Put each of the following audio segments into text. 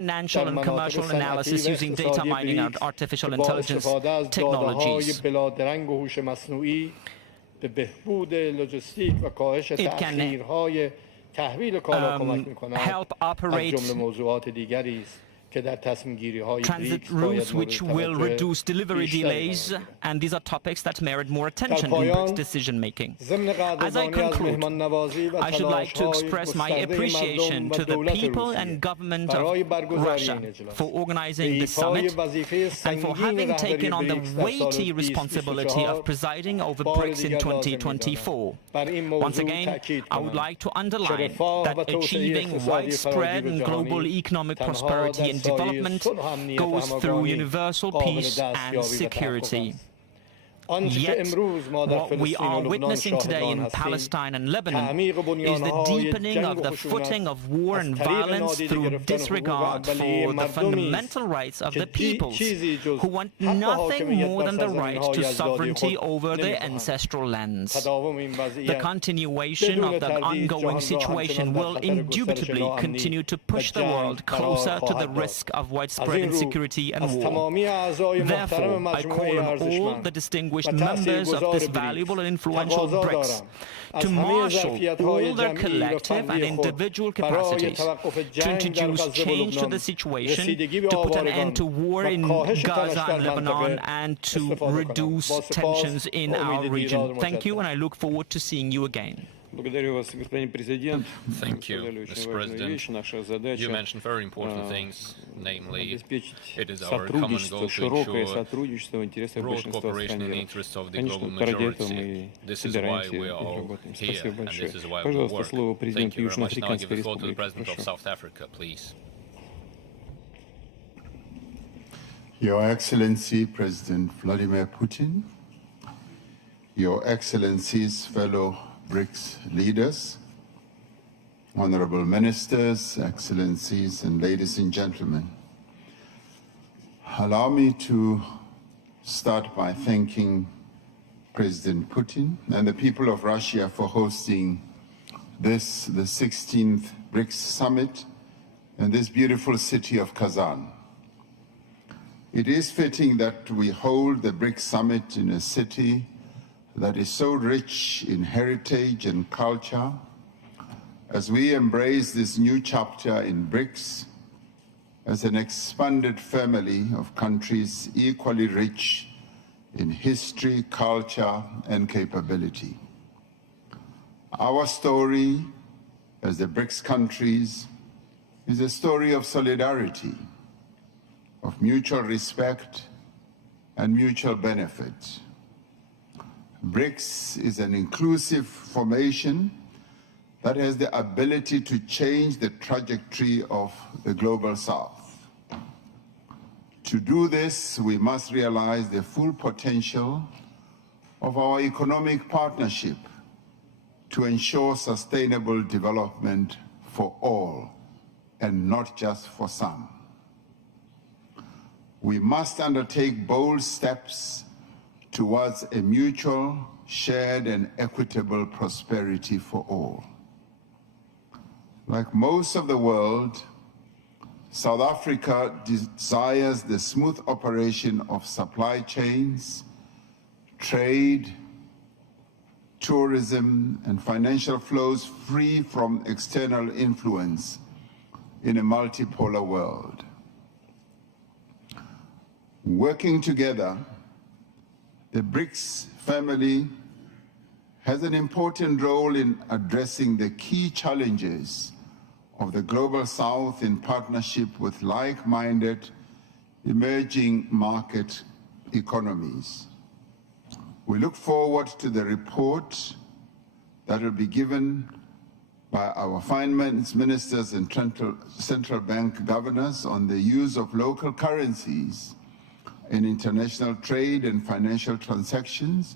financial and commercial analysis using data mining and artificial intelligence technologies. It can help operate transit routes which will reduce delivery delays, and these are topics that merit more attention in BRICS decision-making. As I conclude, I should like to express my appreciation to the people and government of Russia for organizing this summit and for having taken on the weighty responsibility of presiding over BRICS in 2024. Once again, I would like to underline that achieving widespread and global economic prosperity and development goes through universal peace and security. Yet, what we are witnessing today in Palestine and Lebanon is the deepening of the footing of war and violence through disregard for the fundamental rights of the peoples, who want nothing more than the right to sovereignty over their ancestral lands. The continuation of the ongoing situation will indubitably continue to push the world closer to the risk of widespread insecurity and war. Therefore, I call on all the distinguished members of this valuable and influential BRICS to marshal all their collective and individual capacities to introduce change to the situation, to put an end to war in Gaza and Lebanon, and to reduce tensions in our region. Thank you, and I look forward to seeing you again. Thank you, Mr. President. You mentioned very important things, namely, it is our common goal to ensure broad cooperation in the interests of the global majority. This is why we are all here, and this is why we work. Thank you very much. Now I give the floor to the President of South Africa, please. Your Excellency, President Vladimir Putin, Your Excellencies, fellow BRICS leaders, honorable ministers, excellencies, and ladies and gentlemen. Allow me to start by thanking President Putin and the people of Russia for hosting this, the 16th BRICS summit in this beautiful city of Kazan. It is fitting that we hold the BRICS summit in a city that is so rich in heritage and culture, as we embrace this new chapter in BRICS as an expanded family of countries equally rich in history, culture, and capability. Our story as the BRICS countries is a story of solidarity, of mutual respect and mutual benefit. BRICS is an inclusive formation that has the ability to change the trajectory of the global South. To do this, we must realize the full potential of our economic partnership to ensure sustainable development for all and not just for some. We must undertake bold steps towards a mutual, shared, and equitable prosperity for all. Like most of the world, South Africa desires the smooth operation of supply chains, trade, tourism, and financial flows free from external influence in a multipolar world. Working together, the BRICS family has an important role in addressing the key challenges of the Global South in partnership with like-minded emerging market economies. We look forward to the report that will be given by our finance ministers and central bank governors on the use of local currencies in international trade and financial transactions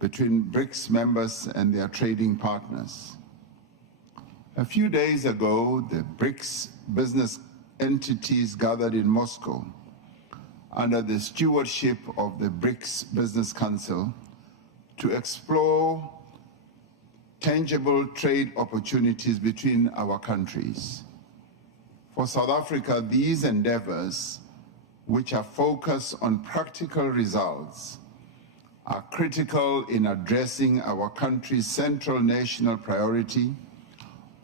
between BRICS members and their trading partners. A few days ago, the BRICS business entities gathered in Moscow under the stewardship of the BRICS Business Council to explore tangible trade opportunities between our countries. For South Africa, these endeavors, which are focused on practical results, are critical in addressing our country's central national priority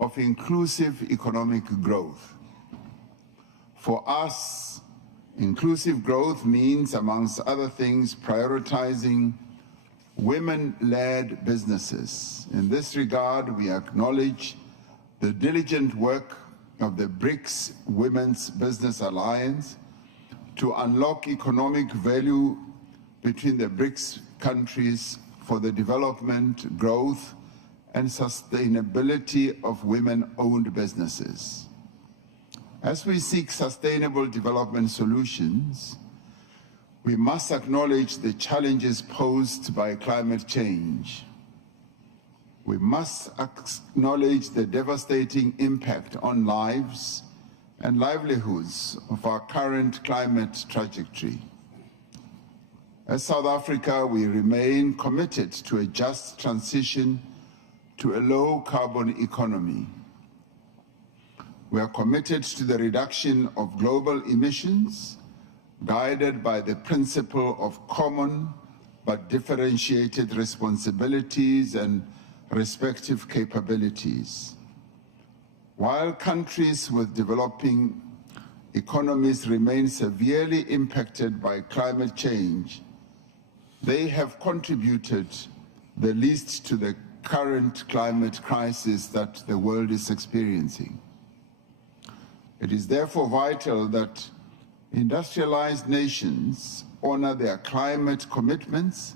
of inclusive economic growth. For us, inclusive growth means, amongst other things, prioritizing women-led businesses. In this regard, we acknowledge the diligent work of the BRICS Women's Business Alliance to unlock economic value between the BRICS countries for the development, growth, and sustainability of women-owned businesses. As we seek sustainable development solutions, we must acknowledge the challenges posed by climate change. We must acknowledge the devastating impact on lives and livelihoods of our current climate trajectory. As South Africa, we remain committed to a just transition to a low-carbon economy. We are committed to the reduction of global emissions, guided by the principle of common but differentiated responsibilities and respective capabilities. While countries with developing economies remain severely impacted by climate change, they have contributed the least to the current climate crisis that the world is experiencing. It is therefore vital that industrialized nations honor their climate commitments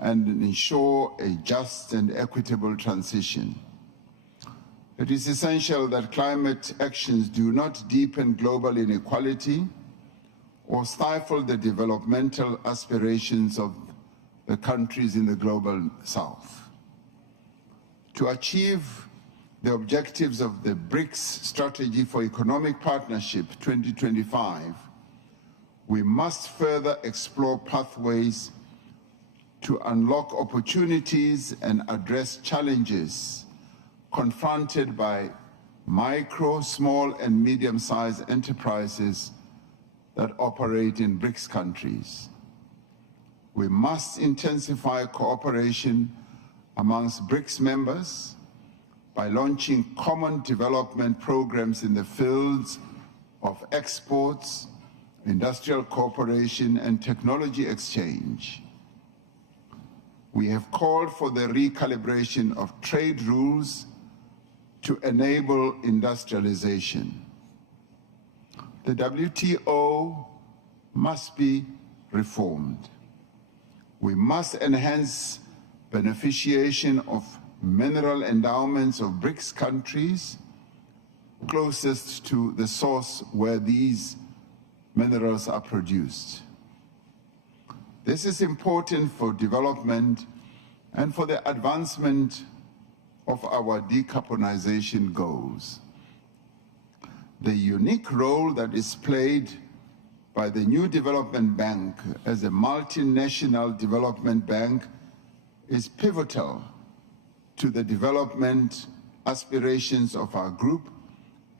and ensure a just and equitable transition. It is essential that climate actions do not deepen global inequality or stifle the developmental aspirations of the countries in the global south. To achieve the objectives of the BRICS Strategy for Economic Partnership 2025, we must further explore pathways to unlock opportunities and address challenges confronted by micro, small, and medium-sized enterprises that operate in BRICS countries. We must intensify cooperation amongst BRICS members by launching common development programs in the fields of exports, industrial cooperation, and technology exchange. We have called for the recalibration of trade rules to enable industrialization. The WTO must be reformed. We must enhance beneficiation of mineral endowments of BRICS countries closest to the source where these minerals are produced. This is important for development and for the advancement of our decarbonization goals. The unique role that is played by the new development bank as a multinational development bank is pivotal to the development aspirations of our group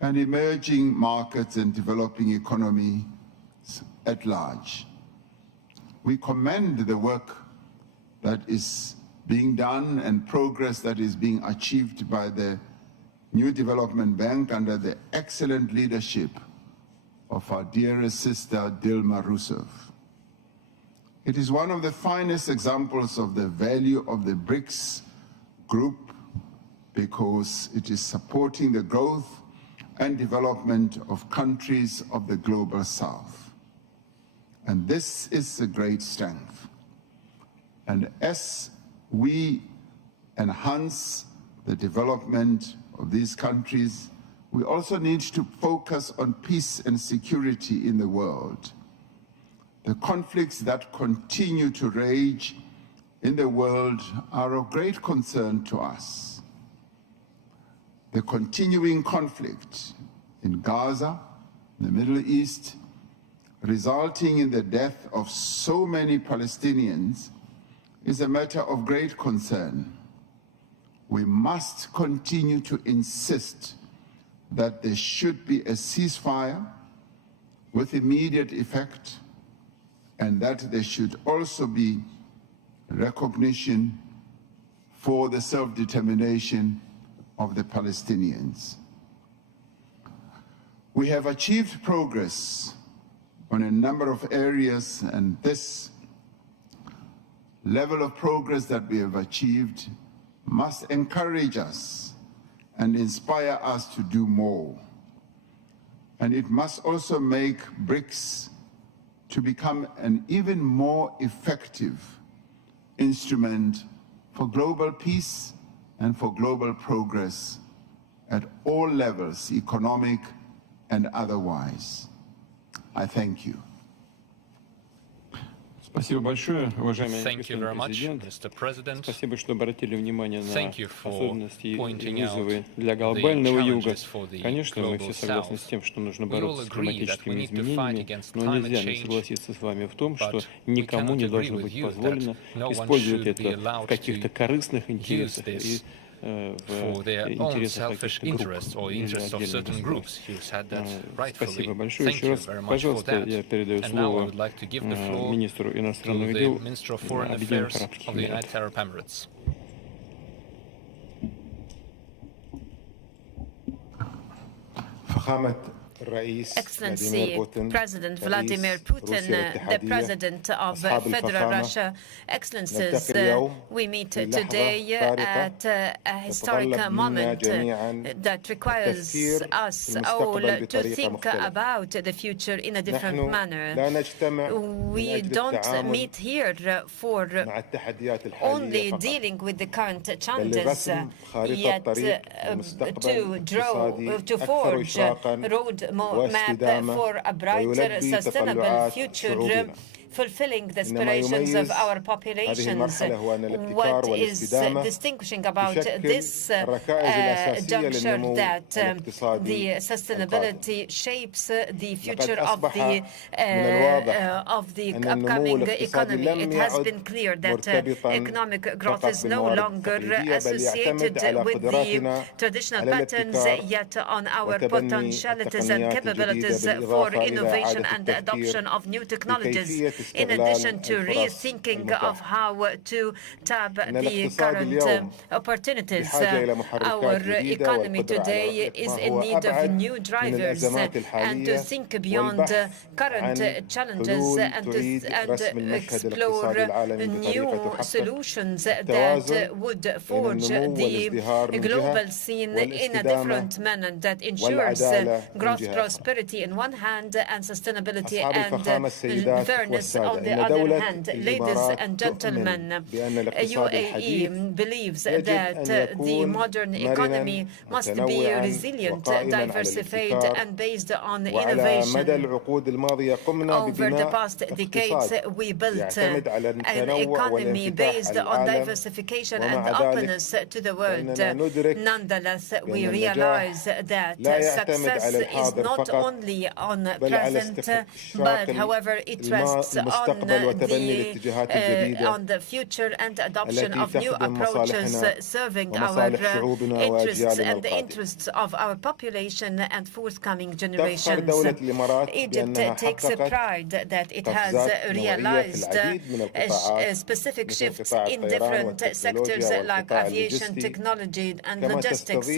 and emerging markets and developing economies at large. We commend the work that is being done and progress that is being achieved by the new development bank under the excellent leadership of our dearest sister, Dilma Rousseff. It is one of the finest examples of the value of the BRICS group because it is supporting the growth and development of countries of the global south. And this is a great strength. And as we enhance the development of these countries, we also need to focus on peace and security in the world. The conflicts that continue to rage in the world are of great concern to us. The continuing conflict in Gaza, the Middle East, resulting in the death of so many Palestinians, is a matter of great concern. We must continue to insist that there should be a ceasefire with immediate effect, and that there should also be recognition for the self-determination of the Palestinians. We have achieved progress on a number of areas, and this level of progress that we have achieved must encourage us and inspire us to do more. And it must also make BRICS to become an even more effective instrument for global peace and for global progress at all levels, economic and otherwise. I thank you. Thank you very much, Mr. President. Thank you for pointing out the challenges for the global south. We all agree that we need to fight against climate change, but we cannot agree with you that no one should be allowed to use this for their own selfish interests or interests of certain groups. You said that rightfully. Thank you very much for that. And now I would like to give the floor to the Minister of Foreign Affairs of the United Arab Emirates. Excellency President Vladimir Putin, the President of Federal Russia, Excellencies, we meet today at a historic moment that requires us all to think about the future in a different manner. We don't meet here for only dealing with the current challenges, yet to forge road map for a brighter, sustainable future, fulfilling the aspirations of our populations. What is distinguishing about this juncture that the sustainability shapes the future of the upcoming economy. It has been clear that economic growth is no longer associated with the traditional patterns, yet on our potentialities and capabilities for innovation and adoption of new technologies, in addition to rethinking of how to tap the current opportunities. Our economy today is in need of new drivers, and to think beyond current challenges and explore new solutions that would forge the global scene in a different manner that ensures growth, prosperity on one hand, and sustainability and fairness on the other hand. Ladies and gentlemen, UAE believes that the modern economy must be resilient, diversified, and based on innovation. Over the past decades, we built an economy based on diversification and openness to the world. Nonetheless, we realize that success is not only on present, but however it rests on the future and adoption of new approaches serving our interests and the interests of our population and forthcoming generations. Egypt takes pride that it has realized specific shifts in different sectors like aviation, technology and logistics,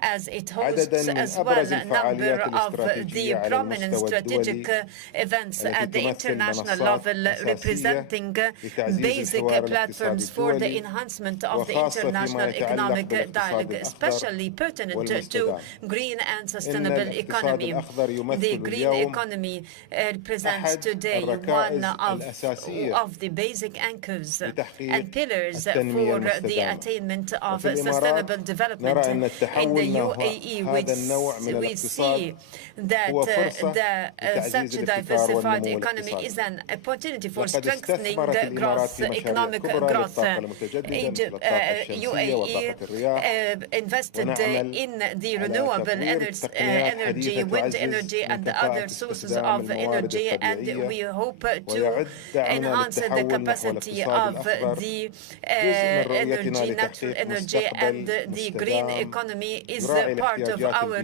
as it hosts as well a number of the prominent strategic events at the international level, representing basic platforms for the enhancement of the international economic dialogue, especially pertinent to green and sustainable economy. The green economy represents today one of the basic anchors and pillars for the attainment of sustainable development. In the UAE, we see that such a diversified economy is an an opportunity for strengthening economic growth. UAE invested in the renewable energy, wind energy, and other sources of energy, and we hope to enhance the capacity of the energy, natural energy, and the green economy is part of our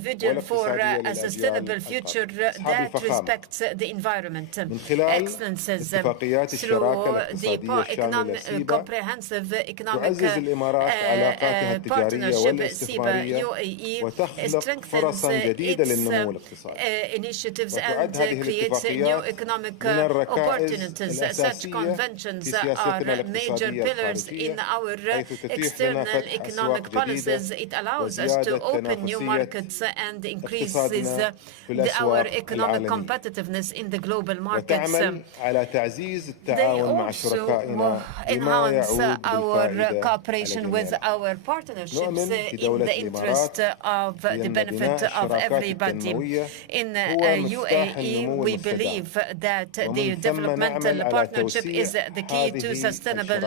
vision for a sustainable future that respects the environment. Excellences, through the comprehensive economic partnership, SIBA UAE strengthens its initiatives and creates new economic opportunities. Such conventions are major pillars in our external economic policies. It allows us to open new markets and increases our economic competitiveness in the global markets. They also enhance our cooperation with our partnerships in the interest of the benefit of everybody. In UAE, we believe that the developmental partnership is the key to sustainable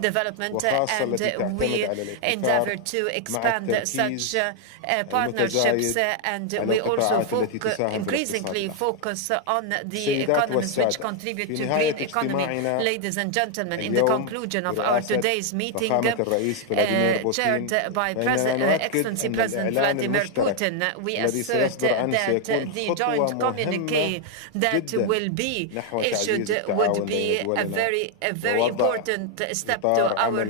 development, and we endeavor to expand such partnerships, and we also increasingly focus on the economies which contribute to green economy. Ladies and gentlemen, in the conclusion of our today's meeting, chaired by Excellency President Vladimir Putin, we assert that the joint communique that will be issued would be a very important step to our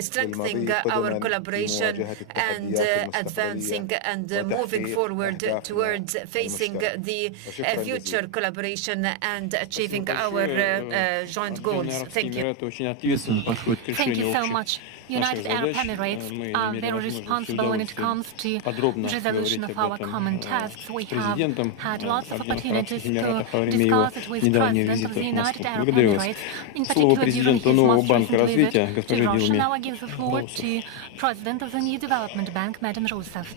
strengthening our collaboration and advancing and moving forward towards facing the future collaboration and achieving our joint goals. Thank you. Thank you so much. United Arab Emirates are very responsible when it comes to resolution of our common tasks. We have had lots of opportunities to discuss it with the President of the United Arab Emirates, in particular during his most recent visit to Russia. Now I give the floor to President of the New Development Bank, Madam Rousseff.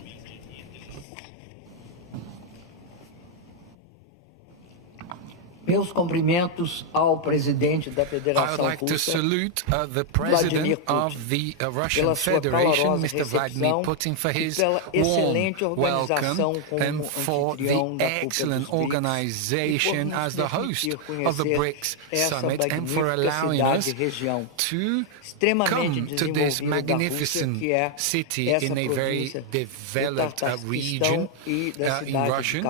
Meus cumprimentos ao presidente da Federação I would like to Russa, salute the President of the Russian Federation, Mr. Vladimir Putin, for his warm welcome and for the excellent organization as the host of the BRICS Summit, and for allowing us to come to this magnificent city in a very developed region in Russian,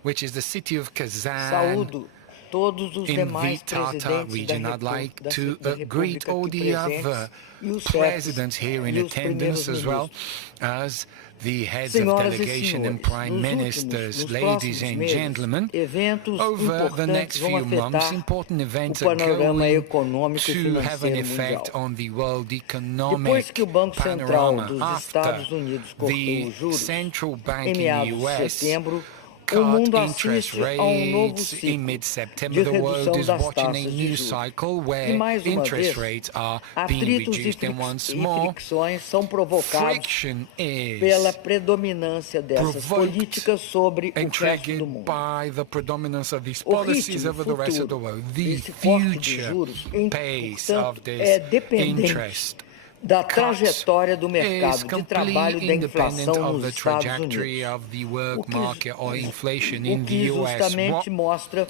which is the city of Kazan. In the Tatar region, I'd like to greet all the other presidents here in attendance, as well as the heads of delegation and prime ministers. Ladies and gentlemen, over the next few months, important events are going to have an effect on the world economic panorama. After the central bank in the US cut interest rates in mid-September, the world is watching a new cycle where interest rates are being reduced, and once more, friction is provoked and triggered by the predominance of these policies over the rest of the world. The future pace of this interest da trajetória do mercado de trabalho da inflação nos Estados Unidos, o que justamente mostra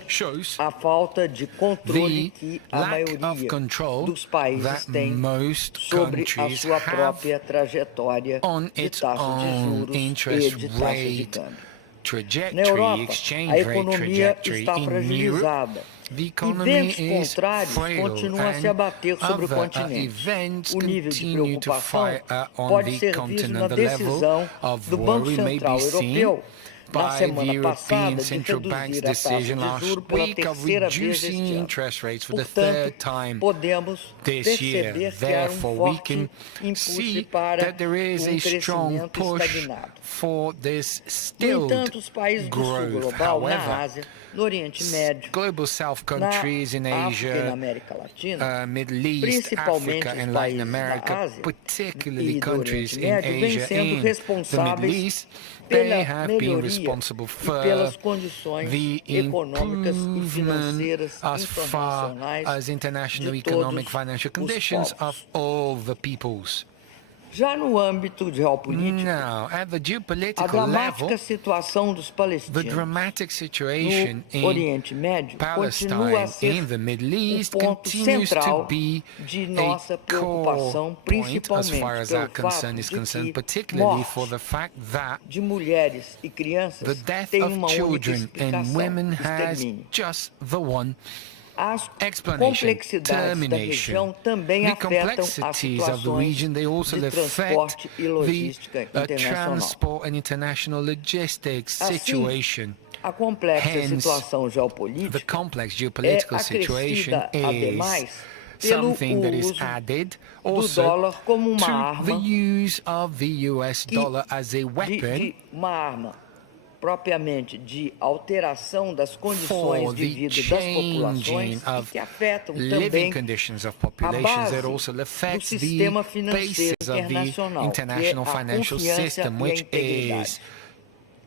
a falta de controle que a maioria dos países tem sobre a sua própria trajetória de taxa de juros e de taxa de câmbio. Na Europa, a economia está fragilizada. E ventos contrários continuam a se abater sobre o continente. O nível de preocupação pode ser visto na decisão do Banco Central Europeu na semana passada de reduzir a taxa de juros pela terceira vez este ano. Portanto, podemos perceber que há forte impulso para crescimento estagnado. No entanto, os países do sul global, na Ásia, no Oriente Médio, na África e na América Latina, principalmente os países da Ásia e do Oriente Médio, vêm sendo responsáveis they have been responsible for the improvement as far as international economic financial conditions of all the peoples. Já no âmbito geopolítico, Now, at the a geopolitical level, dramática situação dos the palestinos dramatic situation no in Oriente Médio Palestine continua a ser in the Middle East ponto continues to central be de a nossa preocupação, core point as far principalmente as our pelo concern fato is de concerned, que particularly for morte the fact that de mulheres e the crianças death tem of uma única children and explicação: women has extermínio. just the one As explanation, complexidades da termination. região também The afetam as complexities of the situações region, they also de affect transporte e the logística internacional. transport and international logistics Assim, situation. a complexa Hence, situação The geopolítica complex é geopolitical situation acrescida, is ademais, pelo something that is uso added do also dólar como uma to the arma use of the US que- dollar as a weapon de uma arma propriamente de alteração das for condições de the vida das changing populações e of que afetam living também conditions of a populations base that also do affects the sistema financeiro basis of the internacional, que é international a financial confiança system, e a which integridade. is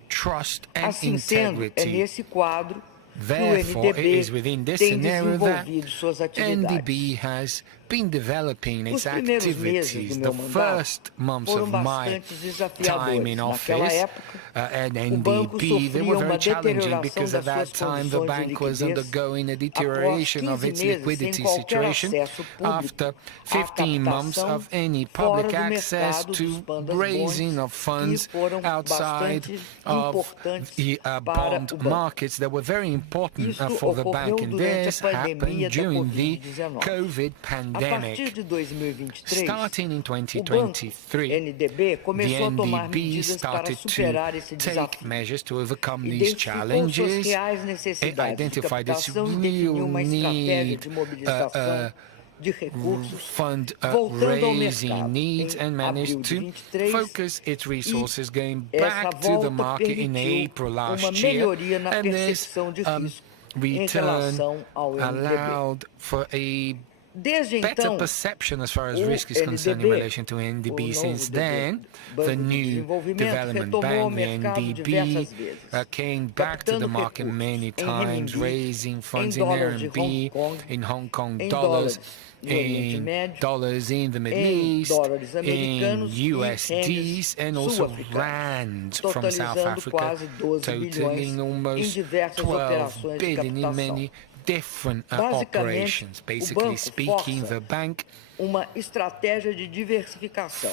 trust and Assim sendo, é integrity. nesse quadro que o Therefore, it is NDB within this tem scenario that desenvolvido suas NDB atividades. has been developing its Os primeiros meses activities. do The meu mandato first months foram of my bastante time desafiadores. in Naquela office época, at o banco NDB, they were sofria uma very challenging deterioração because das at that suas time the condições de bank was liquidez undergoing a após deterioration of 15 its meses sem liquidity qualquer situation acesso público after à 15 months captação of any fora public do access mercado dos to pandas raising bonds, of que funds foram outside bastante of importantes the para bond o banco. markets that were very important Isto for the ocorreu bank, and durante this a pandemia happened da during the Covid-19. COVID A partir pandemic. de 2023, Starting in o banco 2023, NDB the começou a tomar NDB medidas para started to superar esse take desafio. measures to overcome these Identificou suas challenges. reais It necessidades de identified its captação e real definiu uma estratégia need, de mobilização de recursos, fund voltando ao raising mercado. needs, and Em managed abril de to 23, focus its resources going essa back to the volta market in permitiu April uma last year, melhoria na and this percepção de risco em return relação ao NDB. allowed for a Desde better então, perception as far as o risk is concerned in NDB, relation to NDB. o Since novo then, Banco the de new Desenvolvimento development retomou o bank, the mercado NDB, diversas vezes, came back to the captando market recursos many em times, renminbi, raising funds em in dólares de RMB, Hong Kong, in Hong Kong em dollars, dólares no Oriente in Médio, dollars in the Middle em East, dólares in americanos e USDs, and also sul-africanos, rands from South totalizando Africa, quase 12 totaling bilhões em almost diversas 12 operações de billion in captação. many different Basicamente, operations. o Basically banco speaking, força the bank uma estratégia de diversificação,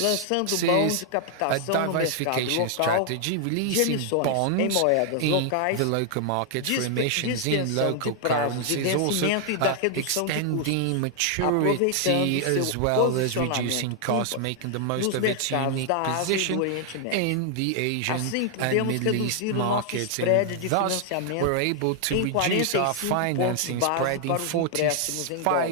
lançando mão forces de a captação no mercado diversification local strategy, de releasing emissões em bonds moedas in locais, the local markets for emissions in extensão de local prazos de currencies, also vencimento e da redução de extending custos, maturity aproveitando as seu well as reducing posicionamento costs, ímpar making the most nos of its mercados unique da Ásia e do position Oriente Médio. in the Asian Assim, and podemos Middle East reduzir o nosso markets, spread and de thus financiamento we're able to em reduce our 45 financing pontos base spread in para os empréstimos em 45 dólar.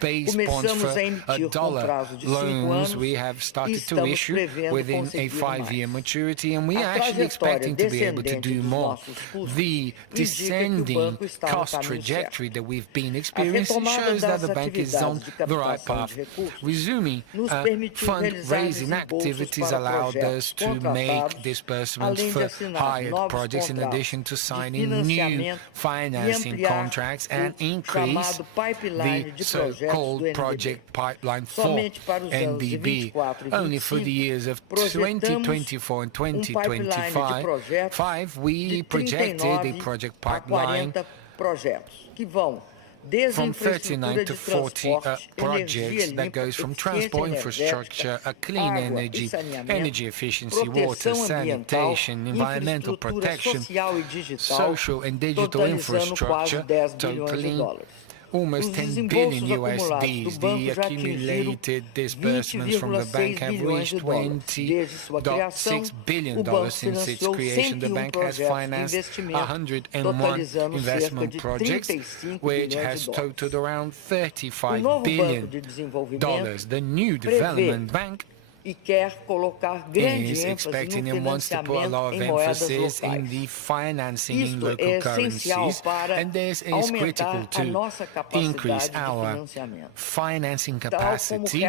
base points Começamos for a emitir com dollar prazo de 5 loans. anos We have e started to estamos issue prevendo within a conseguir 5-year mais. maturity, and we A are actually trajetória expecting to be able to descendente do dos more. nossos custos The indica que o descending banco está no cost caminho trajectory certo. that we've been A experiencing retomada shows that das the bank is on atividades de the right captação path. de recursos Resuming nos permitiu realizar fundraising desembolsos activities para allowed projetos us to make contratados, disbursements além de for assinar hired novos projects in contratos addition to de signing new financiamento e financing ampliar contracts and o increase chamado pipeline the de projetos do so-called NDB. project pipeline for Somente para os anos de NDB. 24 e Only for the 25, years of projetamos 2024 and pipeline de 2025, we de projected a 39 project a pipeline 40 projetos que vão desde from infraestrutura 39 to de 40 transporte, projects energia that limpa, goes from eficiência transport infrastructure, energética, clean água energy, e saneamento, energy efficiency, water, proteção ambiental, sanitation, environmental infraestrutura protection, social e digital, social and digital totalizando quase infrastructure, 10 bilhões de totaling dólares. almost Os 10 desembolsos billion acumulados do USDs. banco The já atingiram accumulated disbursements from the bank 20,6 have bilhões reached de dólares. Desde sua criação, $20.6 billion o banco since its financiou creation. The 101 bank has projetos de financed investimento, 101 totalizando cerca investment de projects, 35 which bilhões has de dólares. totaled around O $35 novo Banco billion. de Desenvolvimento The new prevê development bank is expecting and wants to put a lot of emphasis in the financing in local currencies, and this is critical to increase our financing capacity,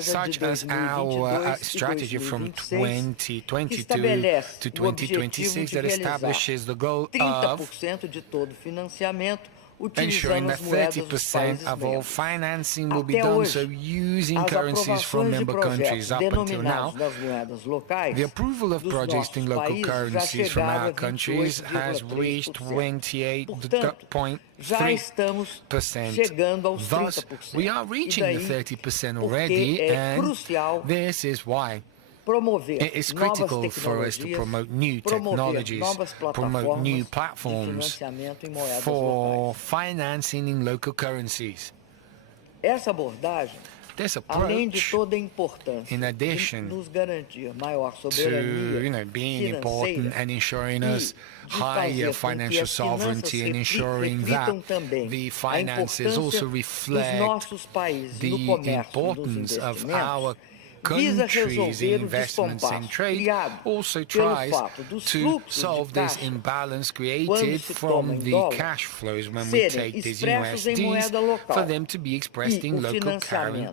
such as our strategy from 2022 to 2026 that establishes the goal of ensuring that 30% of all financing will be done so using currencies from member countries. Up until now, the approval of projects in local currencies from our countries has reached 28.3%. Thus, we are reaching the 30% already, and this is why it is critical for us to promote new technologies, promote new platforms for financing in local currencies. This approach, in addition to being important and ensuring us higher financial sovereignty and ensuring that the finances also reflect the importance of our countries' investments and trade, also tries to solve this imbalance created from the cash flows when we take these USDs for them to be expressed in local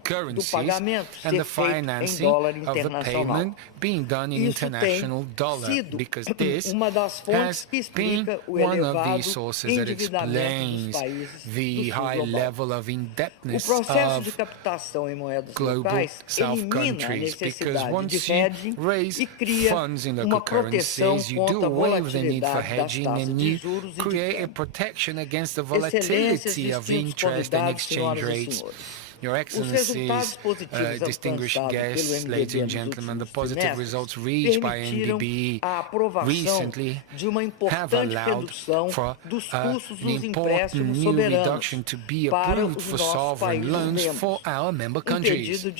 currencies, and the financing of the payment being done in international dollar, because this has been one of the sources that explains the high level of indebtedness of global South countries. Because once you raise funds in local currencies, you do away with the need for hedging, and you create a protection against the volatility of interest and exchange rates. Your Excellencies, distinguished guests, ladies and gentlemen, the positive results reached by NDB recently have allowed for an important new reduction to be approved for sovereign loans for our member countries. A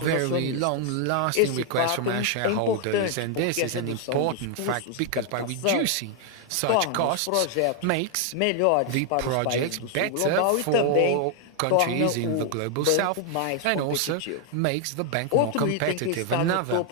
very long-lasting request from our shareholders, and this is an important fact because by reducing such costs makes the projects better for countries in the global south and also makes the bank more competitive. Another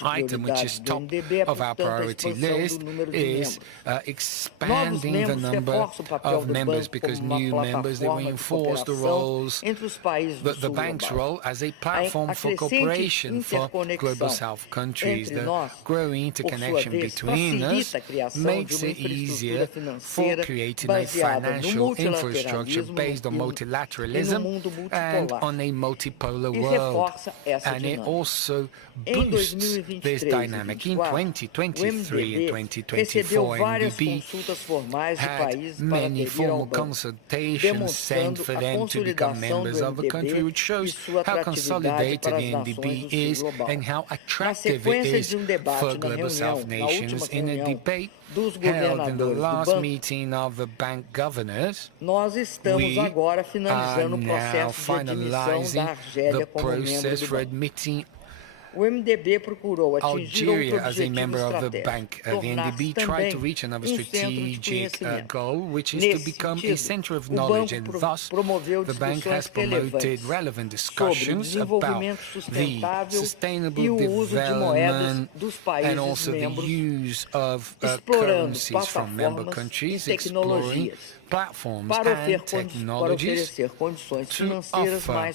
item which is top of our priority list is expanding the number of members, because new members, they reinforce the roles, the bank's role as a platform for cooperation for global south countries. The growing interconnection between us makes it easier for creating a financial infrastructure based on multilateralism and on a multipolar world, and it also boosts this dynamic. In 2023 and 2024, NDB had many formal consultations sent for them to become members of the country, which shows how consolidated the NDB is and how attractive it is for global south nations. In a debate held in the last meeting of the bank governors, we are now finalizing the process for admitting Algeria as a member of the bank. The NDB tried to reach another strategic goal, which is to become a center of knowledge, and thus the bank has promoted relevant discussions about the sustainable development and also the use of currencies from member countries, exploring platforms and technologies to offer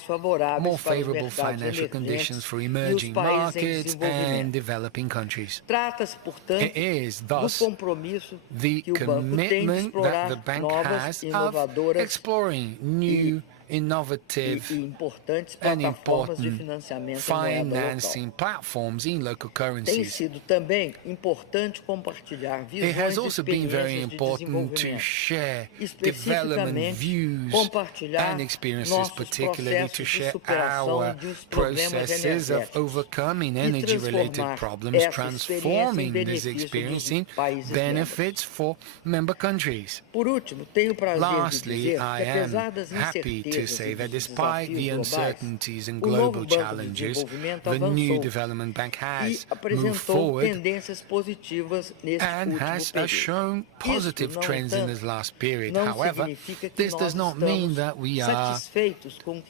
more favorable financial conditions for emerging markets and developing countries. It is thus the commitment that the bank has of exploring new, innovative and important financing platforms in local currencies. It has also been very important to share development views and experiences, particularly to share our processes of overcoming energy-related problems, transforming this experience in benefits for member countries. Lastly, I am happy to say that despite the uncertainties and global challenges, the new development bank has moved forward and has shown positive trends in this last period. However, this does not mean that we are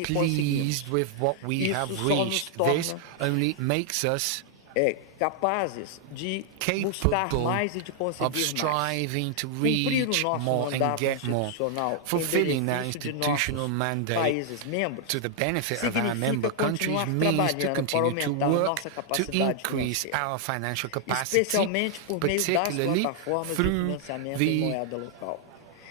pleased with what we have reached. This only makes us capable of striving to reach more and get more. Fulfilling our institutional mandate to the benefit of our member countries means to continue to work to increase our financial capacity, particularly through the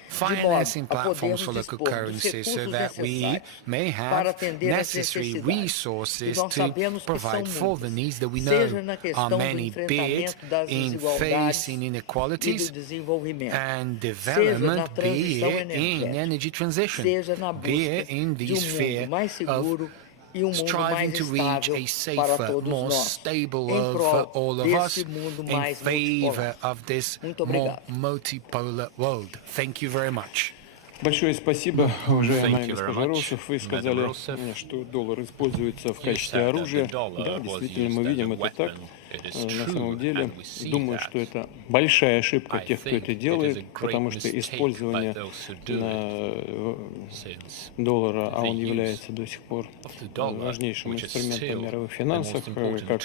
financing platforms for local currencies, so that we may have necessary resources to provide for the needs that we know are many, be it in facing inequalities and development, be it in energy transition, be it in the sphere of striving to reach a safer, more stable world for all of us in favor of this more multipolar world. Thank you very much. Большое спасибо, уважаемая госпожа Росов. Вы сказали, что доллар используется в качестве оружия. Да, действительно, мы видим это так. На самом деле, думаю, что это большая ошибка тех, кто это делает, потому что использование доллара, а он является до сих пор важнейшим инструментом в мировых финансах, как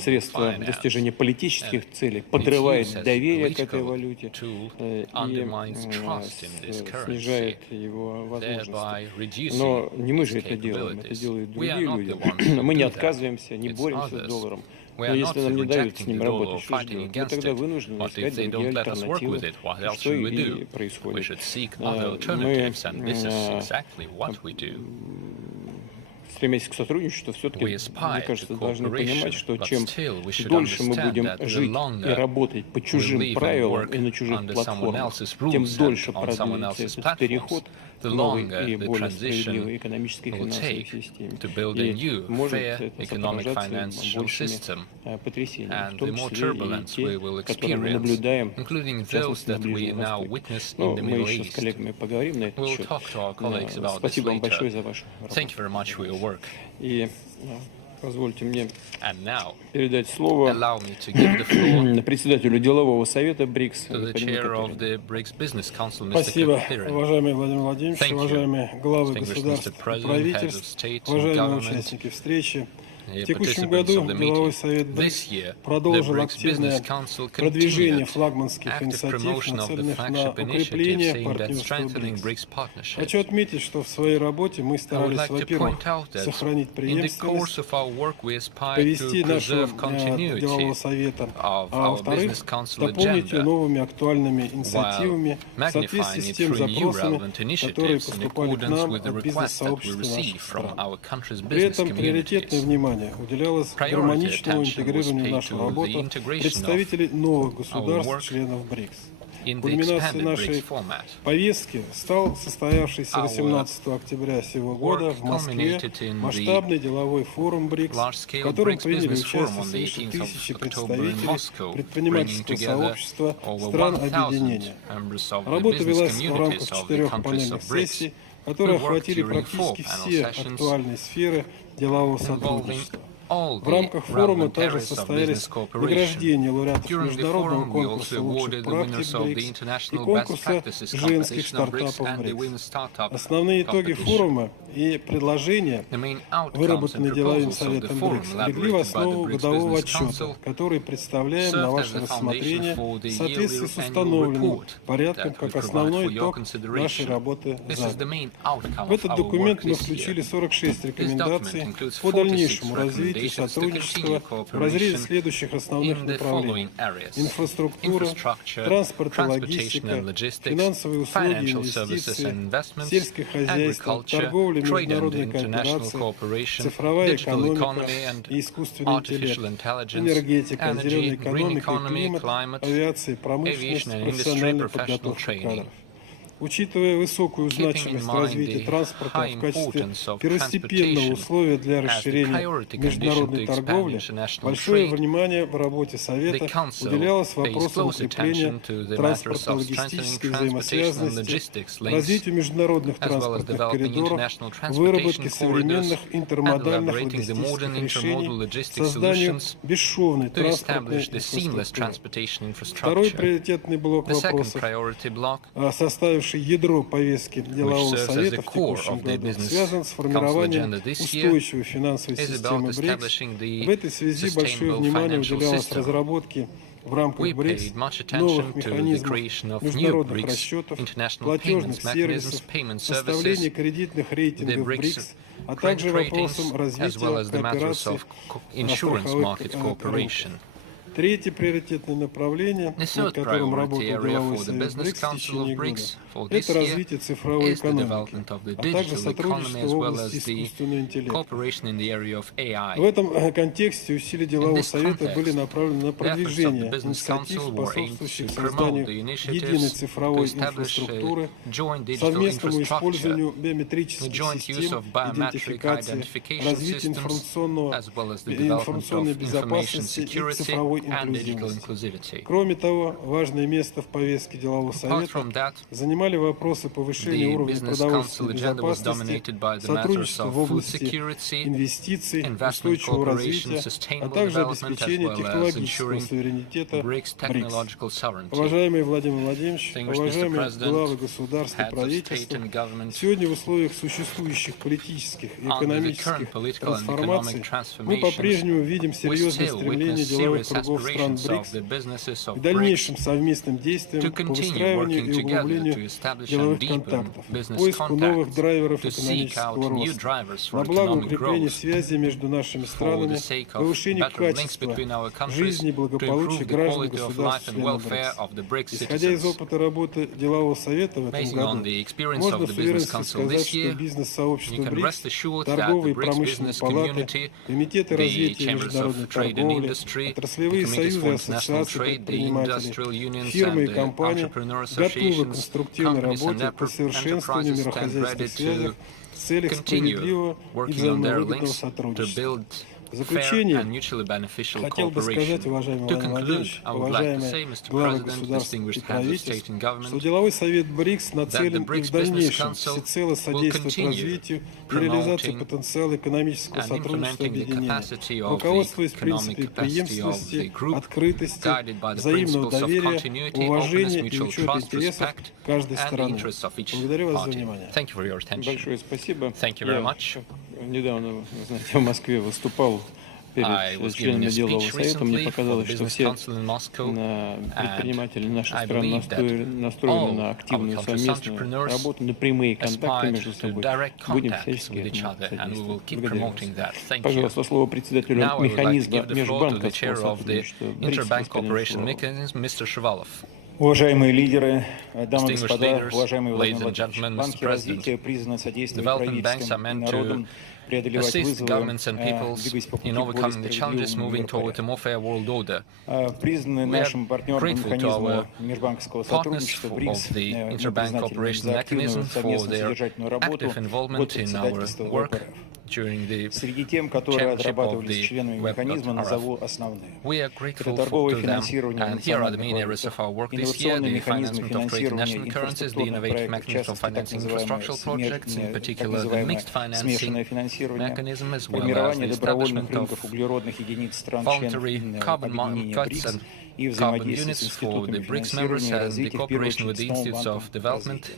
средство достижения политических целей, подрывает доверие к этой валюте и снижает его возможности. Но не мы же это делаем, это делают другие люди. Мы не отказываемся, не боремся с долларом. Но если нам не дают с ним работать, что же делать? Мы тогда вынуждены искать другие альтернативы, что и происходит. Стремясь к сотрудничеству, все-таки, мне кажется, должны понимать, что чем дольше мы будем жить и работать по чужим правилам и на чужих платформах, тем дольше продлится этот переход к новой и более справедливой экономической и финансовой системе. И может это сопровождаться большими потрясениями, в том числе и те, которые мы наблюдаем, в частности, на Ближнем Востоке. Но мы еще с коллегами поговорим на этот счет. Спасибо вам большое за вашу работу. И позвольте мне передать слово председателю делового совета БРИКС. Спасибо, уважаемый Владимир Владимирович, уважаемые главы государств и правительств, уважаемые участники встречи. В текущем году Деловой совет БРИКС продолжил активное продвижение флагманских инициатив, нацеленных на укрепление партнерства БРИКС. Хочу отметить, что в своей работе мы старались, во-первых, сохранить преемственность, повести нашего Делового совета, а во-вторых, дополнить ее новыми актуальными инициативами в соответствии с теми запросами, которые поступали к нам от бизнес-сообщества наших стран. При этом приоритетное внимание уделялось гармоничному интегрированию в нашу работу представителей новых государств, членов БРИКС. Кульминацией нашей повестки стал состоявшийся 18 октября сего года в Москве масштабный деловой форум БРИКС, в котором приняли участие свыше 1000 представителей предпринимательского сообщества стран объединения. Работа велась в рамках 4 панельных сессий, которые охватили практически все актуальные сферы делового сотрудничества. В рамках форума также состоялись награждение лауреатов международного конкурса лучших практик БРИКС и конкурса женских стартапов БРИКС. Основные итоги форума и предложения, выработанные деловым советом БРИКС, легли в основу годового отчета, который представляем на ваше рассмотрение в соответствии с установленным порядком как основной итог нашей работы за год. В этот документ мы включили 46 рекомендаций по дальнейшему развитию сотрудничества в разрезе следующих основных направлений: инфраструктура, транспорт и логистика, финансовые услуги и инвестиции, сельское хозяйство, торговля, международная кооперация, цифровая экономика и искусственный интеллект, энергетика, зеленая экономика и климат, авиация и промышленность, профессиональная подготовка кадров. Учитывая высокую значимость развития транспорта в качестве первостепенного условия для расширения международной торговли, большое внимание в работе Совета уделялось вопросам укрепления транспортно-логистической взаимосвязанности, развитию международных транспортных коридоров, выработке современных интермодальных логистических решений, созданию бесшовной транспортной инфраструктуры. Второй приоритетный блок вопросов, составивший ядро повестки делового совета в текущем году, связан с формированием устойчивой финансовой системы БРИКС. В этой связи большое внимание уделялось разработке в рамках БРИКС новых механизмов международных расчетов, платежных сервисов, составления кредитных рейтингов БРИКС, а также вопросам развития кооперации на страховых рынках. Третье приоритетное направление, над которым работал деловой совет БРИКС в течение года, это развитие цифровой экономики, а также сотрудничество в области искусственного интеллекта. В этом контексте усилия делового совета были направлены на продвижение инициатив, способствующих созданию единой цифровой инфраструктуры, совместному использованию биометрических систем идентификации, развитию информационной безопасности и цифровой инклюзивности. Кроме того, важное место в повестке делового совета занимали вопросы повышения уровня продовольственной безопасности, сотрудничества в области инвестиций, устойчивого развития, а также обеспечения технологического суверенитета БРИКС. Уважаемый Владимир Владимирович, уважаемые главы государств и правительств, сегодня в условиях существующих политических и экономических трансформаций мы по-прежнему видим серьезное стремление деловых кругов стран БРИКС к дальнейшим совместным действиям по выстраиванию и углублению деловых контактов, поиску новых драйверов экономического роста, на благо укрепления связи между нашими странами, повышению качества жизни и благополучия граждан государств-членов БРИКС. Исходя из опыта работы делового совета в этом году, можно с уверенностью сказать, что бизнес-сообщество БРИКС, торговые и промышленные палаты, комитеты развития международной торговли, отраслевые союзы и ассоциации предпринимателей, фирмы и компании готовы к конструктивной работе по совершенствованию мирохозяйственных связей в целях справедливого и взаимовыгодного сотрудничества. В заключение хотел бы сказать, уважаемый Владимир Владимирович, уважаемые главы государств и правительств, что деловой совет БРИКС нацелен и в дальнейшем всецело содействовать развитию и реализации потенциала экономического сотрудничества объединения, руководствуясь принципами преемственности, открытости, взаимного доверия, уважения и учета интересов каждой стороны. Благодарю вас за внимание. Большое спасибо. Я недавно, знаете, в Москве выступал перед членами делового совета. Мне показалось, что все предприниматели нашей страны настроены на активную совместную работу, на прямые контакты между собой. Будем всячески этому содействовать. Пожалуйста, слово председателю механизма межбанковского сотрудничества. Уважаемые лидеры, дамы и господа, уважаемый Владимир Владимирович, банки развития призваны содействовать правительствам и народам преодолевать вызовы, двигаясь по пути более справедливому миру. Признанный нашим партнером механизму межбанковского сотрудничества БРИКС, мы признательны за активную совместную содержательную работу под председательства ВПРФ. Среди тем, которые отрабатывались членами механизма, назову основные. Это торговое финансирование национальных валют, инновационные механизмы финансирования инфраструктурных проектов, в частности, так называемое смешанное финансирование, формирование добровольных рынков углеродных единиц стран-членов объединения БРИКС и взаимодействие с институтами финансирования и развития, в первую очередь, с новым банком развития.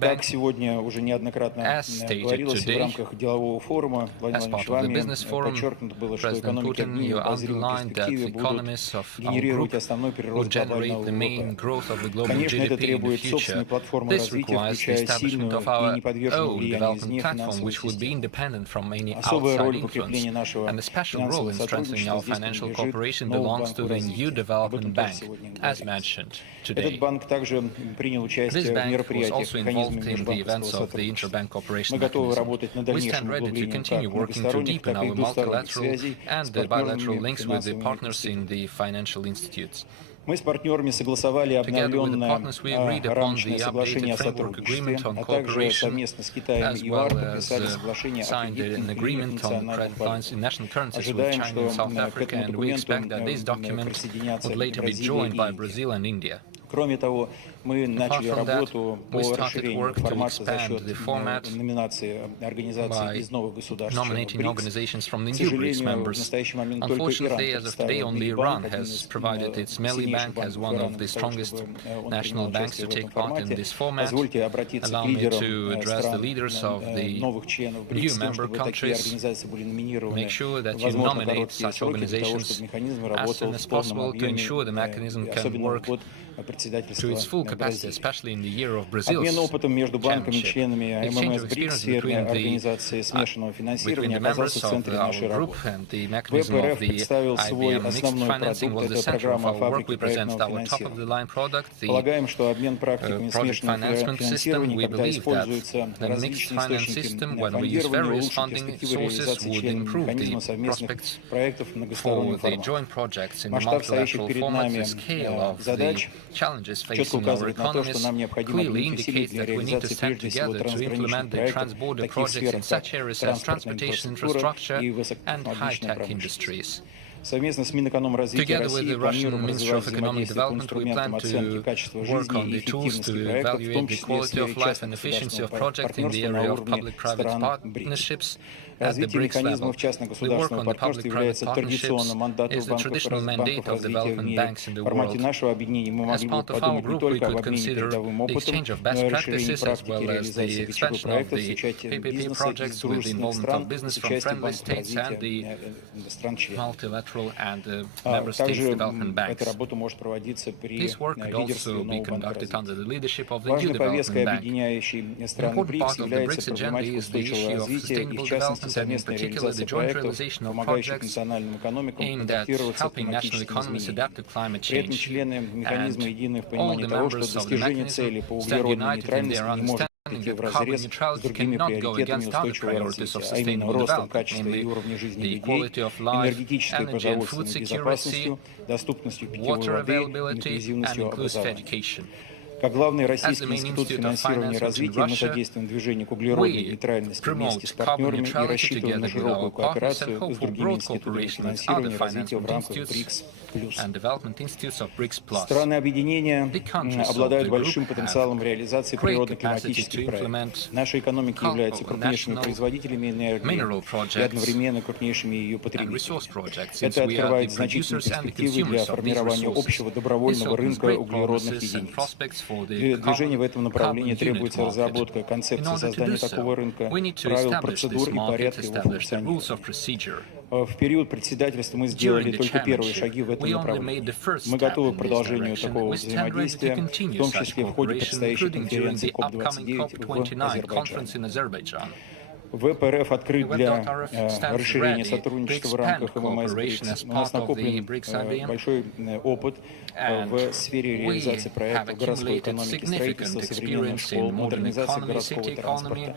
Как сегодня уже неоднократно говорилось в рамках делового форума, Владимир Владимирович, вами подчеркнуто было, что экономики объединения в обозримой перспективе будут генерировать основной прирост глобального ВВП. Конечно, это требует собственной платформы развития, включая сильную и неподверженную влиянию извне финансовую систему. Особая роль в укреплении нашего финансового сотрудничества здесь принадлежит новому банку развития. Этот банк также принял участие в мероприятиях механизма межбанковского сотрудничества. Мы готовы работать над дальнейшим углублением как многосторонних, так и двусторонних связей с партнерами Мы с партнерами согласовали обновленное рамочное соглашение о сотрудничестве, а также совместно с Китаем и ЮАР подписали соглашение о кредитных и национальных валютах. Ожидаем, что к этому документу присоединятся Бразилия и Индия. Кроме того, мы начали работу по расширению формата за счет номинации организаций из новых государств. К сожалению, в настоящий момент только Иран представил Мелибанк, один из сильнейших банков Ирана, для того, чтобы он принял участие в этом формате. Позвольте обратиться к лидерам стран новых членов БРИКС с тем, чтобы такие организации были номинированы в возможно короткие сроки, для того, чтобы механизм работал в полном объеме, особенно в год председательства Бразилии. Обмен опытом между банками и членами ММС БРИКС и организации смешанного финансирования оказался в центре нашей работы. ВПРФ представил свой основной продукт, это программа фабрики проектного финансирования. Полагаем, что обмен практиками смешанного финансирования, когда используются различные источники фондирования, улучшит перспективы реализации членами механизма совместных проектов в многостороннем формате. Масштаб стоящих перед нами задач четко указывает на то, что нам необходимо объединить усилия для реализации прежде всего трансграничных проектов в таких сферах, как транспортная инфраструктура и высокотехнологичная промышленность. Совместно с Минэкономразвития России планируем развивать взаимодействие по инструментам оценки качества жизни и эффективности проектов, в том числе в сфере частно-государственного партнерства на уровне стран БРИКС. Развитие механизмов частно-государственного партнерства является традиционным мандатом банков развития в мире. В формате нашего объединения мы могли бы подумать не только об обмене передовым опытом, но и расширении практики реализации ключевых проектов с участием бизнеса из дружественных стран, с участием банков развития стран-членов. Также эта работа может проводиться при лидерстве нового банка развития. Важной повесткой, объединяющей страны БРИКС, является проблематика устойчивого развития и, в частности, совместная реализация проектов, помогающих национальным экономикам адаптироваться к климатическим изменениям. При этом члены механизма едины в понимании того, что достижение цели по углеродной нейтральности не может идти вразрез с другими приоритетами устойчивого развития, а именно ростом качества и уровня жизни людей, энергетической и продовольственной безопасностью, доступностью питьевой воды, инклюзивностью образования. Как главный Российский институт финансирования и развития мы содействуем движению к углеродной нейтральности вместе с партнерами и рассчитываем на широкую кооперацию с другими институтами финансирования и развития в рамках БРИКС+. Страны объединения обладают большим потенциалом реализации природно-климатических проектов. Наши экономики являются крупнейшими производителями энергии и одновременно крупнейшими ее потребителями. Это открывает значительные перспективы для формирования общего добровольного рынка углеродных единиц. Для движения в этом направлении требуется разработка концепции создания такого рынка, правил, процедур и порядка его функционирования. В период председательства мы сделали только первые шаги в этом направлении. Мы готовы к продолжению такого взаимодействия, в том числе в ходе предстоящей конференции КОП-29 в Азербайджане. ВПРФ открыт для расширения сотрудничества в рамках ММС БРИКС. У нас накоплен большой опыт в сфере реализации проектов городской экономики, строительства современных школ, модернизации городского транспорта,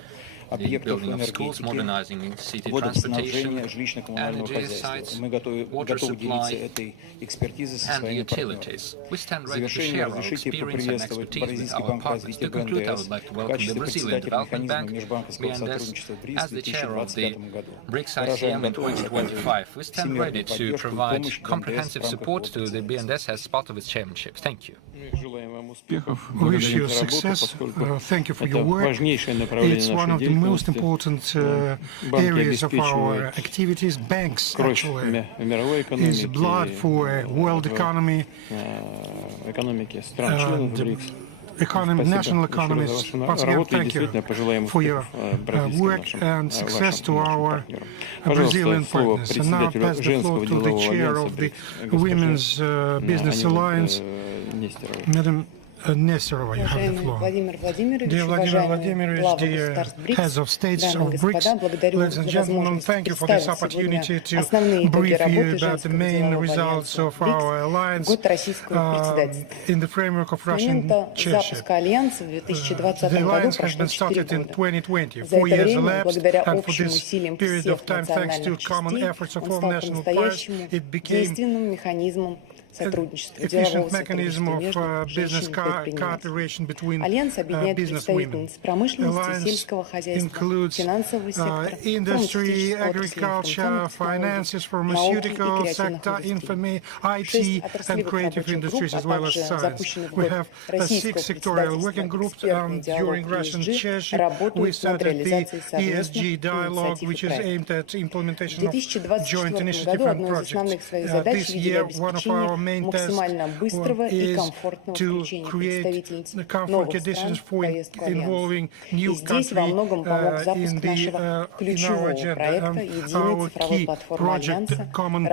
объектов энергетики, водоснабжения, жилищно-коммунального хозяйства. Мы готовы делиться этой экспертизой со своими партнерами. В завершение разрешите поприветствовать Бразильский банк развития БНДС в качестве председателя механизма межбанковского сотрудничества в БРИКС в 2025 году. Выражаем готовность оказывать всемирную поддержку и помощь БНДС в рамках Желаем вам успехов. Wish you success. Thank you for your work. It's one of the most important areas of our activities. Banks actually is blood for world economy. National economies. Once again, thank you for your work and success to our Brazilian partners. And now pass the floor to the chair of the Women's Business Alliance, Madam Nesterova, you have the floor. Dear Vladimir Vladimirovich, dear heads of states of BRICS, ladies and gentlemen, thank you for this opportunity to brief you about the main results of our alliance in the framework of Russian chairship. The alliance has been started in 2020. 4 years elapsed, and for this period of time, thanks to common efforts of all national players, it became efficient mechanism of business cooperation between business women. Alliance includes industry, agriculture, finances, pharmaceutical sector, IT, and creative industries, as well as science. We have 6 sectorial working groups. During Russian chairship, we started the ESG dialogue, which is aimed at implementation of joint initiative and projects. This year, one of our main tasks is to create comfort conditions for involving new country in our agenda. Our key project, Common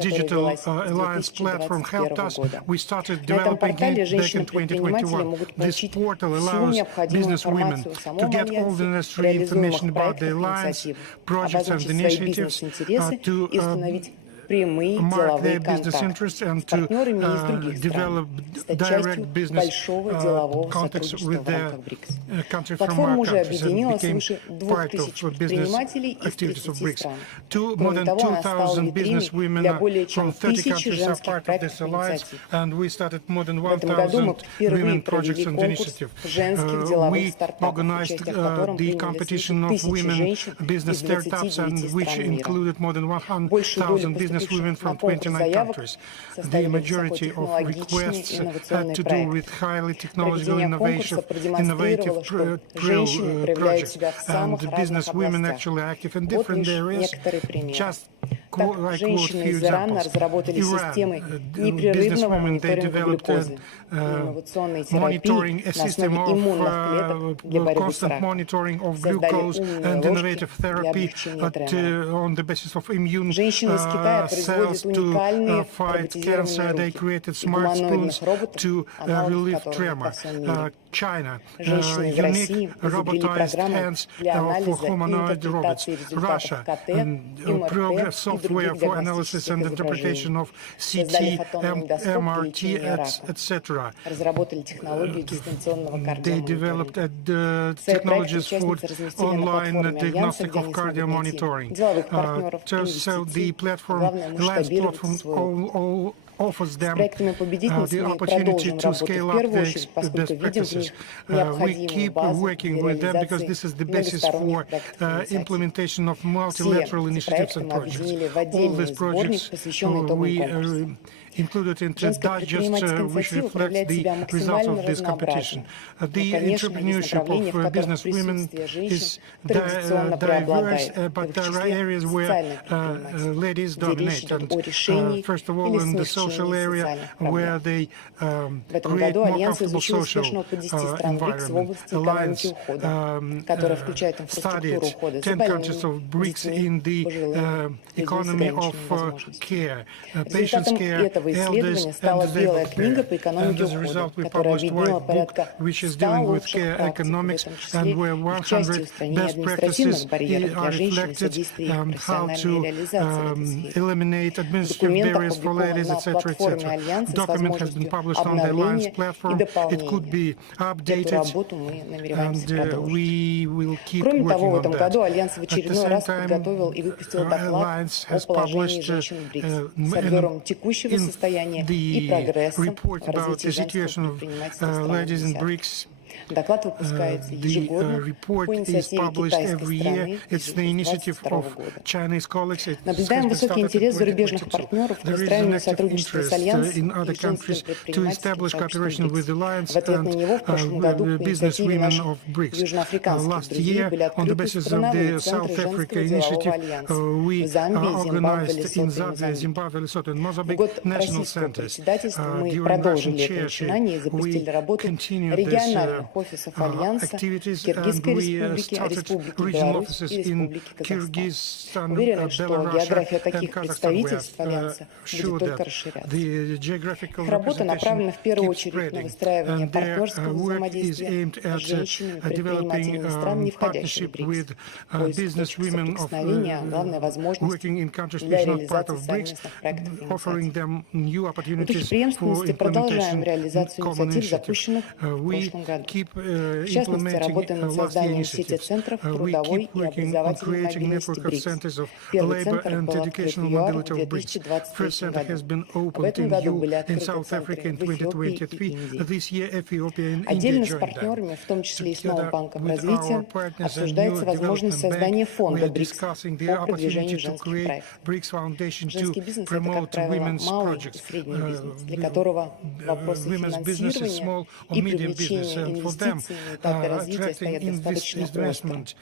Digital Alliance Platform, helped us. We started developing it back in 2021. This portal allows business women to get all the necessary information about the alliance, projects and initiatives, to mark their business interests and to develop direct business contacts with their countries from our countries, and became part of business activities of BRICS. More than 2,000 business women from 30 countries are part of this alliance, and we started more than 1,000 women projects and initiatives. We organized the competition of women business startups, and which included more than 100,000 business women from 29 countries. The majority of requests had to do with highly technological innovative projects, and business women actually active in different areas. Just I quote a few examples. Iran, businesswomen, they developed a system of constant monitoring of glucose and innovative therapy on the basis of immune cells to fight cancer. They created smart spoons to relieve tremor. China, unique robotized hands for humanoid robots. Russia, progress software for analysis and interpretation of CT, MRT, etc. They developed technologies for online diagnostic of cardio monitoring. So the alliance platform offers them the opportunity to scale up their best practices. We keep working with them because this is the basis for implementation of multilateral initiatives and projects. All these projects we included in the digest, which reflects the results of this competition. The entrepreneurship of business women is diverse, but there are areas where ladies dominate. And first of all, in the social area, where they create more comfortable social environment. Alliance studied 10 countries of BRICS in the economy of care, patients' care, elders and disabled care. And as a result, we published a white book which is dealing with care economics, and where 100 best practices are reflected, how to eliminate administrative barriers for ladies, etc., etc. Document has been published on the Alliance platform. It could be updated, and we will keep working on that. At the same time, Alliance has published the report about the situation of ladies in BRICS. The report is published every year. It's the initiative of Chinese colleagues. It has been started in 2022. There is an active interest in other countries to establish cooperation with the Alliance and business women of BRICS. Last year, on the basis of the South Africa initiative, we organized in Zambia, Zimbabwe, Lesotho, and Mozambique national centers. During Russian chairship, we continued this activities, and we started regional offices in Kyrgyzstan, Belarus, and Kazakhstan. We have sure that the geographical representation keeps spreading, and their work is aimed at developing partnership with business women of working in countries which are not part of BRICS, offering them new opportunities for implementation of common initiatives. We implementing частности, работаем над last созданием сети initiatives. центров We трудовой keep и working on образовательной creating мобильности network of БРИКС. centers of Первый labor центр and был открыт в educational ЮАР в mobility of BRICS. First 2023 center has году. been В opened этом in году Yu были in открыты South Africa центры in в Эфиопии и 2023. Индии. This year, Ethiopia and India Отдельно с joined them. партнерами, в том числе и с новым Together банком with развития, our partners and обсуждается new возможность development создания bank, we фонда are БРИКС discussing the по продвижению opportunity to женских create проектов. BRICS Foundation Женский to бизнес – это, как promote правило, women's малый и projects. средний бизнес, для которого вопросы Women's business is small финансирования or и medium business, привлечения and for them, инвестиций на этапе развития attracting стоят достаточно остро. investment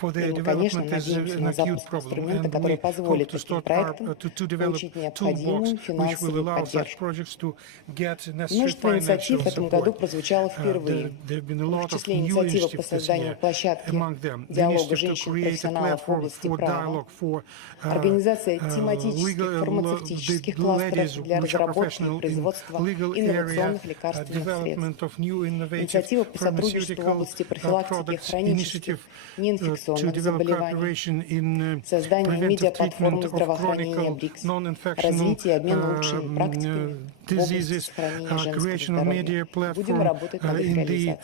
for their И мы, конечно, development is надеемся an на acute запуск problem, инструмента, and который we hope позволит to таким start проектам to develop получить toolbox необходимую which will финансовую allow such поддержку. projects to get necessary Множество инициатив financial в этом году support. прозвучало впервые. There have been a В lot of числе new инициативы по initiatives this созданию year. площадки Among them, the диалога initiative to create a женщин-профессионалов в platform области for права, dialogue for организация тематических фармацевтических the кластеров ladies для which are разработки и professional in производства legal area, инновационных лекарственных средств. development of new innovative Инициатива по сотрудничеству в области pharmaceutical профилактики products, хронических initiative to неинфекционных develop заболеваний, cooperation in создание preventive медиаплатформы treatment of здравоохранения chronic БРИКС, non-infectional развитие и обмен лучшими практиками в области diseases, сохранения женского creation of media здоровья. Будем platform работать над их in the реализацией.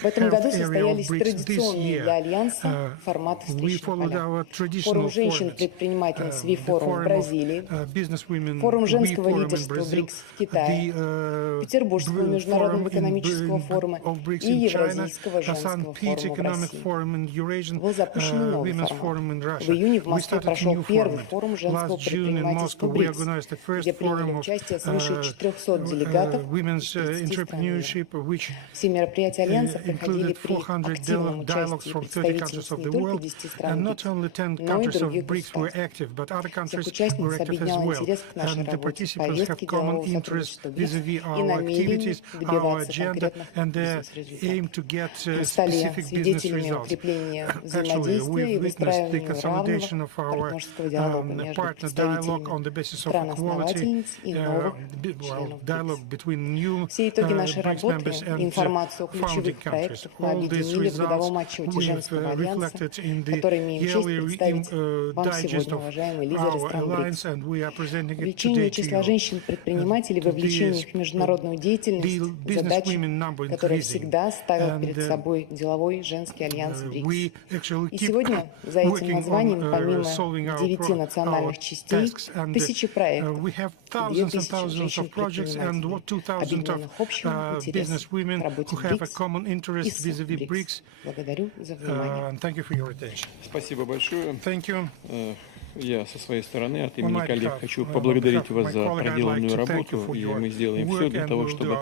В этом году health area of состоялись BRICS this традиционные для year. Альянса форматы We встреч на followed полях. our Форум traditional женщин-предпринимательниц the ВИ-форум в forum of Бразилии, businesswomen форум женского forum in лидерства Brazil, БРИКС в Китае, the Петербургского международного forum экономического форума of BRICS и in China, Евразийского женского St. Pete форума в Economic России. Forum and Eurasian Был запущен новый Women's формат. Forum in Russia. В июне в We Москве started a прошел new первый format. форум женского Last June in предпринимательства Moscow we БРИКС, organized the first где приняли forum of участие свыше 400 делегатов women's из 30 стран мира. entrepreneurship, which Все мероприятия Альянса проходили included при 400 активном dialogues участии from 30 countries представительниц of не the только world, 10 стран and not БРИКС, only 10 но и countries of других BRICS were государств. active, but other Всех countries were участниц active as объединял well. интерес к нашей And the работе, participants have повестке common делового interest сотрудничества БРИКС vis-à-vis и our намерение activities, our добиваться agenda, конкретных and their бизнес-результатов. aim to get Мы стали specific business свидетелями results. укрепления Actually, взаимодействия и we've witnessed the выстраивания consolidation равного of our партнерского диалога между partner dialogue on представителями the basis of стран-основательниц equality, и новых dialogue членов БРИКС. between new Все итоги нашей BRICS работы members и and информацию о founding ключевых countries. проектах мы All these объединили в годовом results отчете we've Женского альянса, reflected in the который имеем честь yearly представить вам digest сегодня, of уважаемые лидеры our стран БРИКС. alliance, and we are presenting it Увеличение today to числа you. женщин-предпринимателей, вовлечение их в международную деятельность – задача, которую всегда ставил перед собой деловой женский альянс БРИКС. И сегодня за этим названием, помимо 9 национальных частей, тысячи проектов, 2000 женщин-предпринимателей, объединенных общим интересом к работе БРИКС и с БРИКС. Благодарю за внимание. Спасибо большое. Thank you. Я со своей стороны от имени коллег хочу поблагодарить вас за проделанную работу, и мы сделаем все для того, чтобы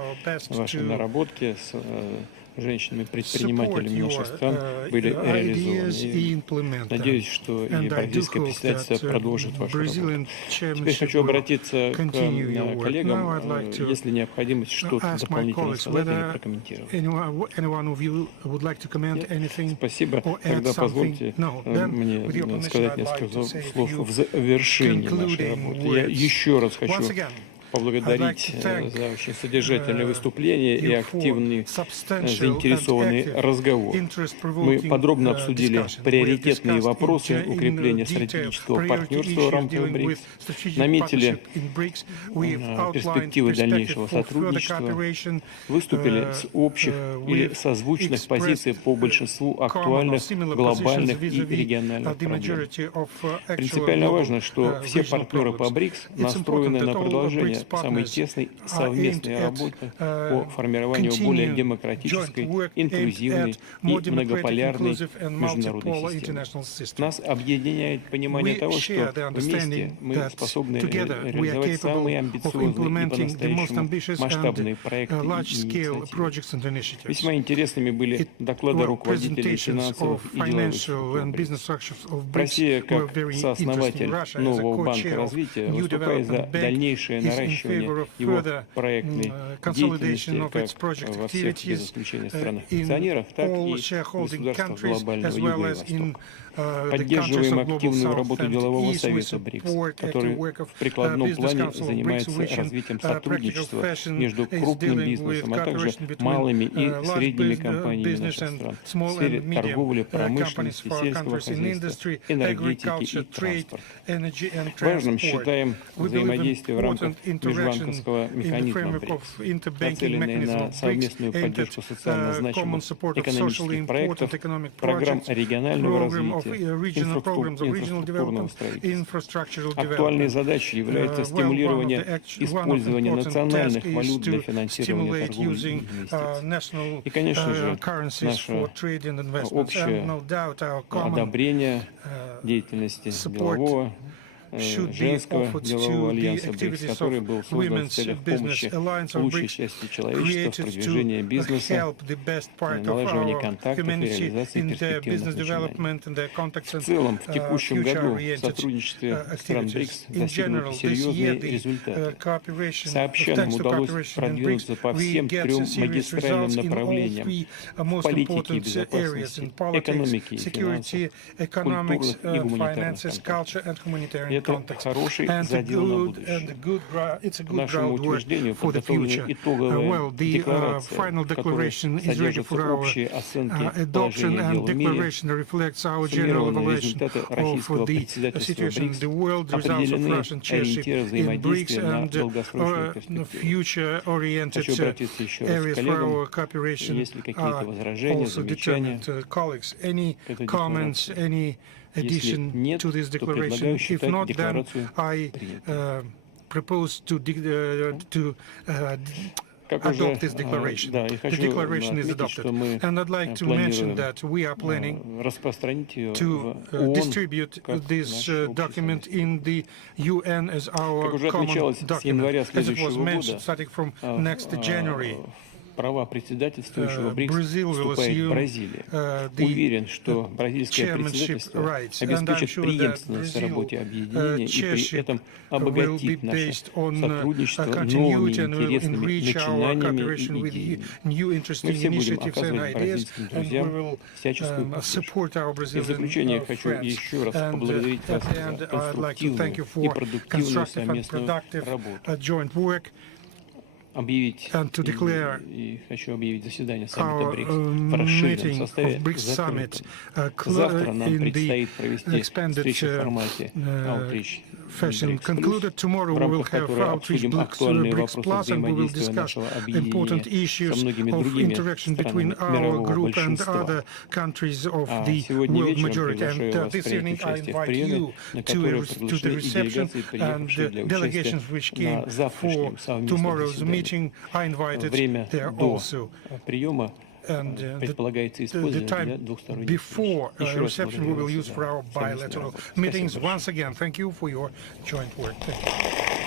ваши наработки с женщинами-предпринимателями наших стран были реализованы. Надеюсь, что и бразильское председательство продолжит вашу работу. Теперь хочу обратиться к коллегам, если необходимость что-то дополнительно сказать или прокомментировать. Спасибо. Тогда позвольте мне сказать несколько слов в завершении нашей работы. Я еще раз хочу поблагодарить за очень содержательное выступление и активный заинтересованный разговор. Мы подробно обсудили приоритетные вопросы укрепления стратегического партнерства в рамках БРИКС, наметили перспективы дальнейшего сотрудничества, выступили с общих или созвучных позиций по большинству актуальных глобальных и региональных проблем. Принципиально важно, что все партнеры по БРИКС настроены на продолжение самой тесной совместной работы по формированию более демократической, инклюзивной и многополярной международной системы. Нас объединяет понимание того, что вместе мы способны реализовать самые амбициозные и по-настоящему масштабные проекты и инициативы. Весьма интересными были доклады руководителей финансовых и деловых структур. Россия, как сооснователь нового банка развития, выступает за дальнейшее наращивание его проектной деятельности как во всех, без исключения странах-акционеров, так и государствах глобального Юга и Востока. Поддерживаем активную работу делового совета БРИКС, который в прикладном плане занимается развитием сотрудничества между крупным бизнесом, а также малыми и средними компаниями наших стран в сфере торговли, промышленности, сельского хозяйства, энергетики и транспорта. Важным считаем взаимодействие в рамках interaction in the framework of interbanking mechanism of BRICS aimed at common support of socially important economic projects, program of regional programs of regional development, infrastructural Актуальной development. задачей является стимулирование использования национальных валют для финансирования торговли и, конечно же, наше общее одобрение деятельности делового женского делового альянса БРИКС, который был создан в целях помощи лучшей части человечества в продвижении бизнеса, налаживании контактов и реализации перспективных начинаний. В целом, в текущем году в сотрудничестве стран БРИКС достигнуты серьезные результаты. Сообща нам удалось продвинуться по всем трем магистральным направлениям в политике и безопасности, экономике и финансах, культурных и гуманитарных контактах. Это хороший задел на будущее. К нашему утверждению подготовлены итоговая декларация, которая содержит общие оценки положения дел в мире, суммированные результаты российского председательства БРИКС, определены ориентиры взаимодействия на долгосрочную перспективу. Хочу обратиться еще раз к коллегам. Есть ли какие-то возражения, замечания к этой декларации? Если нет, то предлагаю считать декларацию принятой. Adopt this declaration. The declaration is adopted. And I'd like to mention that we are planning to distribute this document in the UN as our common document, as it was mentioned, starting from next January. Права председательствующего БРИКС вступает Бразилия. Уверен, что бразильское председательство обеспечит преемственность в работе объединения и при этом обогатит наше сотрудничество новыми интересными начинаниями и идеями. Мы все будем оказывать бразильским друзьям всяческую поддержку. И в заключение хочу еще раз поблагодарить вас за конструктивную и продуктивную совместную работу. Объявить и хочу объявить заседание саммита БРИКС в расширенном составе закрытым. Завтра нам предстоит провести встречу в формате Outreach Fashion concluded. Tomorrow we will have Outreach BRICS Plus, and we will discuss important issues of interaction between our group and other countries of the world majority. And this evening I invite you to the reception, and delegations which came for tomorrow's meeting are invited there also. And the time before reception we will use for our bilateral meetings. Once again, thank you for your joint work. Thank you.